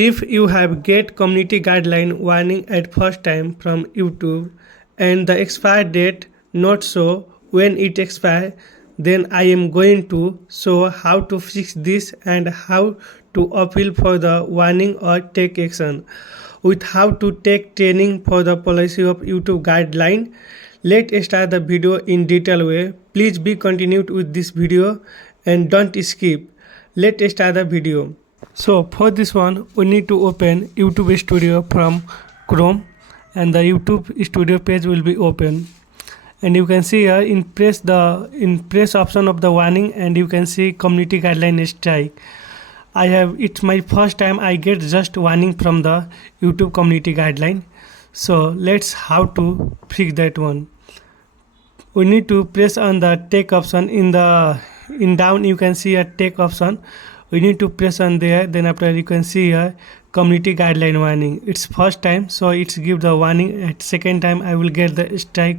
If you have get community guideline warning at first time from YouTube and the expire date not show when it expire, then I am going to show how to fix this and how to appeal for the warning or take action. With how to take training for the policy of YouTube guideline, let's start the video in detail way. Please be continued with this video and don't skip. Let's start the video. So for this one we need to open YouTube Studio from Chrome and the YouTube Studio page will be open, and you can see here in press option of the warning, and you can see community guideline strike. It's my first time I get just warning from the YouTube community guideline. So let's how to fix that one. We need to press on the take option in down. You can see a take option. We need to press on there, then after you can see here community guideline warning. It's first time, so it's give the warning. At second time I will get the strike.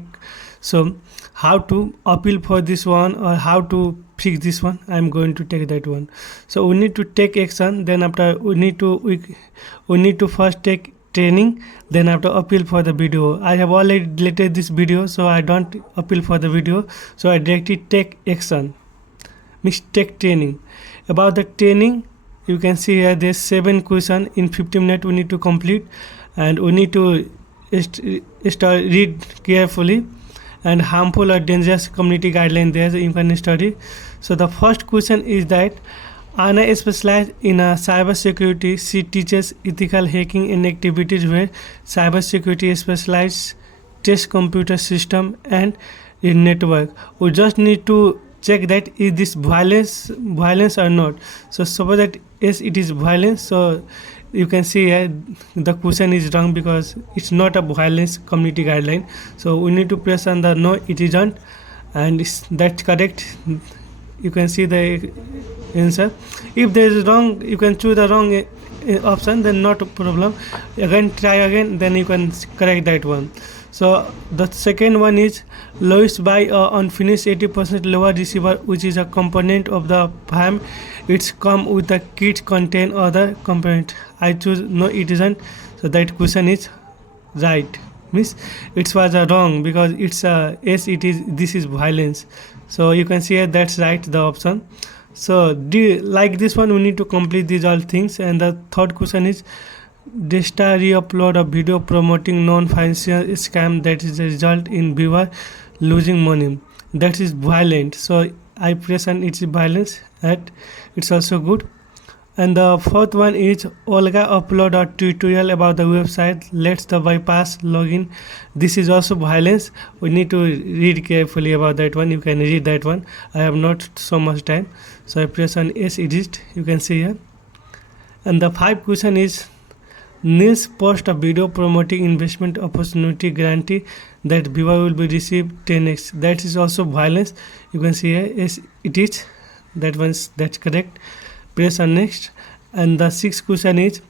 So how to appeal for this one or how to fix this one, I'm going to take that one. So we need to take action, then after we need to first take training, then after appeal for the video. I have already deleted this video, so I don't appeal for the video, so I directly take action, mistake training. About the training, you can see here there's 7 questions in 15 minutes we need to complete, and we need to read carefully, and harmful or dangerous community guideline there you can study. So the first question is that Anna specialized in cyber security. She teaches ethical hacking and activities where cyber security specialized test computer system and network. We just need to check that is this violence or not. So suppose that yes it is violence, so you can see here the question is wrong because it's not a violence community guideline. So we need to press on the no it isn't, and that's correct. You can see the answer. If there is wrong, you can choose the wrong option, then not a problem. Again try again, then you can correct that one. So the second one is lowest by unfinished 80% lower receiver, which is a component of the RAM. It's come with the kit contain other component. I choose no it isn't, so that question is right. Means it was wrong because it's yes it is, this is violence. So you can see here that's right the option. So like this one we need to complete these all things. And the third question is Desta re-upload a video promoting non-financial scam that is a result in viewer losing money. That is violent. So I press on it's violence, and it's also good. And the fourth one is Olga upload a tutorial about the website. Let's the bypass login. This is also violence. We need to read carefully about that one. You can read that one. I have not so much time, so I press on yes edit. You can see here. And the 5th question is Nils post a video promoting investment opportunity guarantee that viewer will be received 10x. That is also violence. You can see here yes it is. That's correct. Press on next. And the 6th question is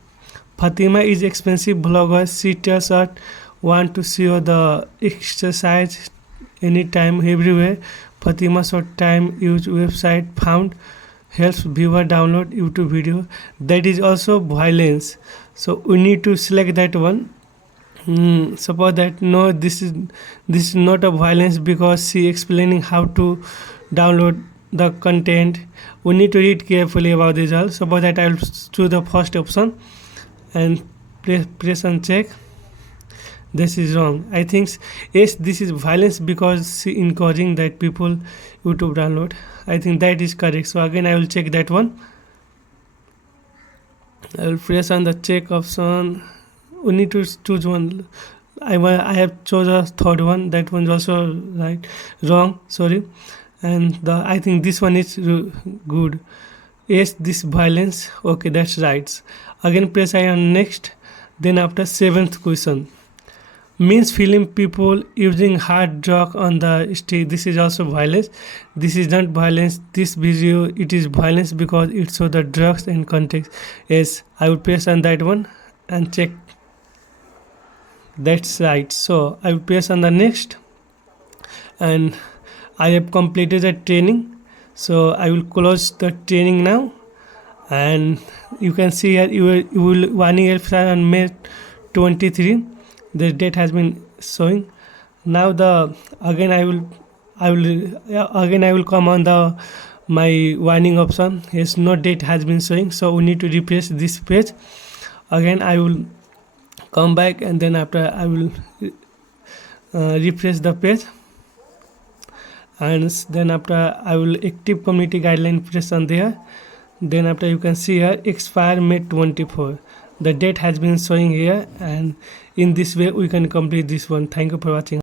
Fatima is expensive blogger. She tells her want to see the exercise anytime everywhere. Fatima short time use website found helps viewer download YouTube video. That is also violence. So we need to select that one. Suppose that no this is not a violence because she explaining how to download the content. We need to read carefully about this all. Suppose that I will choose the first option and press and check. This is wrong. I think yes this is violence because she encouraging that people YouTube download. I think that is correct. So again I will check that one. I will press on the check option. We need to choose one. I have chosen a third one. That one is also right. Wrong. Sorry. And I think this one is good. Yes, this violence. Okay, that's right. Again press I on next. Then after 7th question. Means film people using hard drug on the street. This is also violence. This is not violence. This video it is violence because it shows the drugs and context. Yes, I will press on that one and check. That's right. So I will press on the next, and I have completed the training. So I will close the training now, and you can see here you will warning expire on May 23. The date has been showing. Now the again I will come on the my warning option. Yes, no date has been showing, so we need to refresh this page. Again I will come back, and then after I will refresh the page, and then after I will active community guideline press on there. Then after you can see here expire May 24. The date has been showing here, and in this way we can complete this one. Thank you for watching.